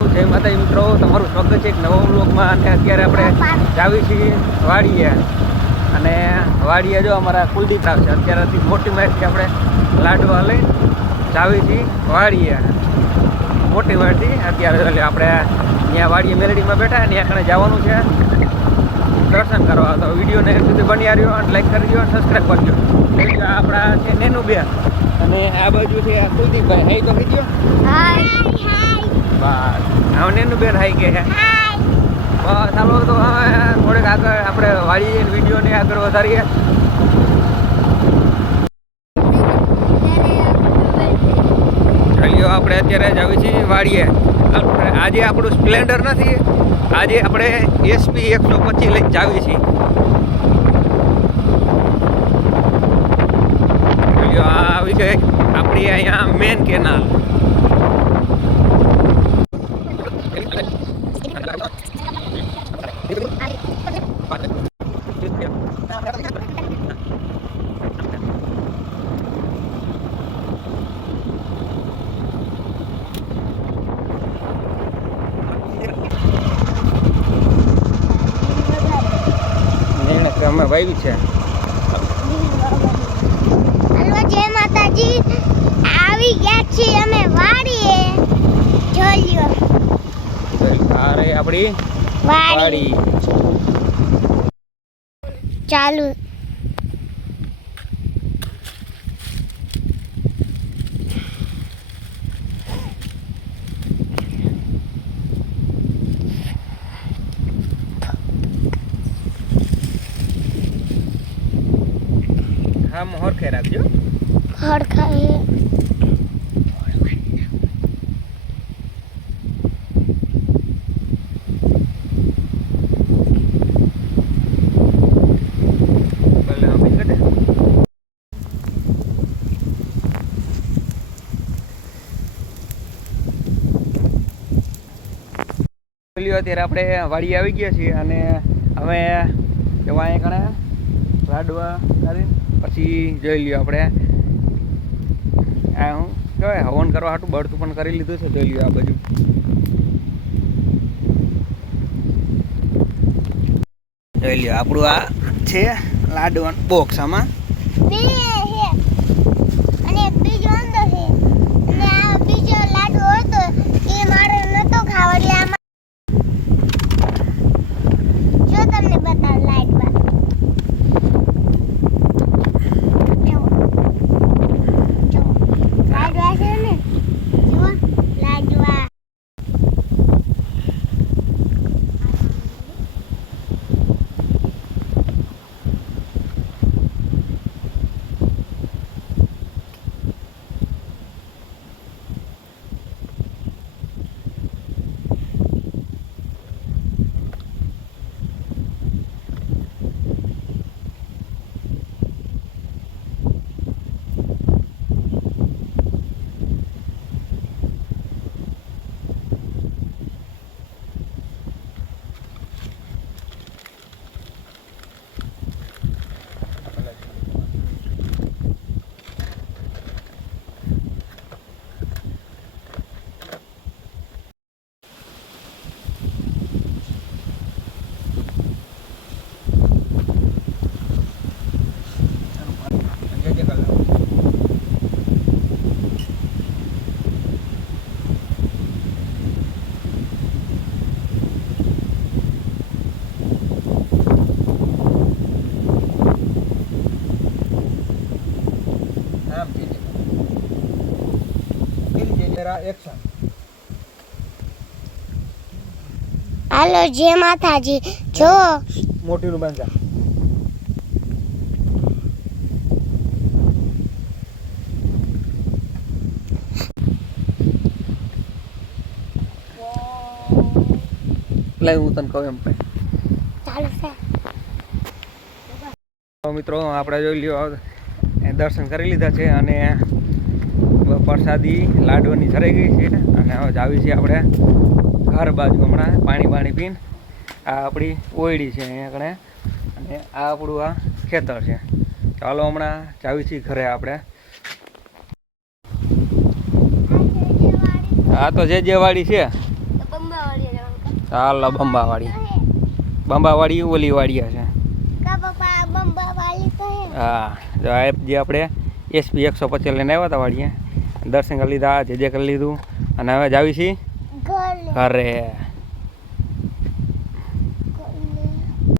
જય માતાજી મિત્રો તમારું સ્વાગત છે એક નવા બ્લોગમાં અને અત્યારે આપણે જાવી છીએ વાડીએ. અને વાડીએ જો અમારા કુલદીપ આવશે અત્યારેથી મોટી માહિતી આપણે લાડવા લઈ જાવી છીએ વાડીએ. મોટી વાડી અત્યારે આપણે ત્યાં વાડીએ મેલડીમાં બેઠા ત્યાં આગળ જવાનું છે. દર્શન કરવા. તો વિડીયોને એન્ડ સુધી બની રહ્યો અને લાઈક કરી દો અને સબસ્ક્રાઈબ કરજો આપણા છે નેનું બેન. અને આ બાજુ છે કુલદીપભાઈ. હાઈ તો કીધો? બસ. હવે બેન હાઈ કે બસ ચાલો તો થોડેક આગળ આપણે વાળી વિડીયોને આગળ વધારીએ. ચાલ્યો આપણે અત્યારે જ આવી છીએ વાડીએ આજે આપણું સ્પ્લેન્ડર નથી. આજે આપણે એસપી એકસો પચીસ લઈને જાવી છીએ. આવી ગઈ આપણી અહીંયા મેન કેનાલ નિર્ણય કે અમે વાવી છે. હલો જય માતાજી. આવી ગયા છીએ અમે વાડીએ. જોલ્યો રહી આપણી વાડી. ચાલુ. હા મોહર ખે રાખજો. અમે પેલી અત્યારે આપણે વાડી આવી ગયા છીએ અને હવે એવા ઘણા. લાડવા કરીને પછી જોઈ લ્યો આપણે. આ હું કહેવાય હવન કરવા હાટું બળતું પણ કરી લીધું છે, જોઈ લ્યો આ બાજુ. જોઈ લ્યો, આપણું આ છે લાડવાનું બોક્સ આમાં બે છે અને એક બીજો અંદર છે અને આ બીજો લાડુ હતો એ મારે નતો ખાવો એટલે આમાં જો તમને બતાવ લાઈટમાં જુઓ. જુઓ. લાડવા છે ને જુઓ લાડવા આમ છે પેલી એક્શન હાલો જે માતાજી. જો. મોટીનું બાંધા લાઈ હું તને કહું એમ ચાલુ મિત્રો આપણે જોઈ લ્યો દર્શન કરી લીધા છે અને પ્રસાદી લાડવાની સરાઈ ગઈ છે અને હવે જાવી છીએ આપણે ઘર બાજુ હમણાં પાણી પાણી પીને. આ આપણી ઓયડી છે અહીંયા કણે અને આ આપણું આ ખેતર છે. ચાલો હમણાં જાવી છીએ ઘરે આપણે. આ તો જે જે વાડી છે. હાલો, બંબાવાડી. બંબાવાડી ઓલી વાડિયા છે. હા જો જે આપણે એસપી એકસો પચીસ લઈને આવ્યા હતા વાડીએ. દર્શન કરી લીધા જે જે કરી લીધું. અને હવે જાવી છીએ ઘર.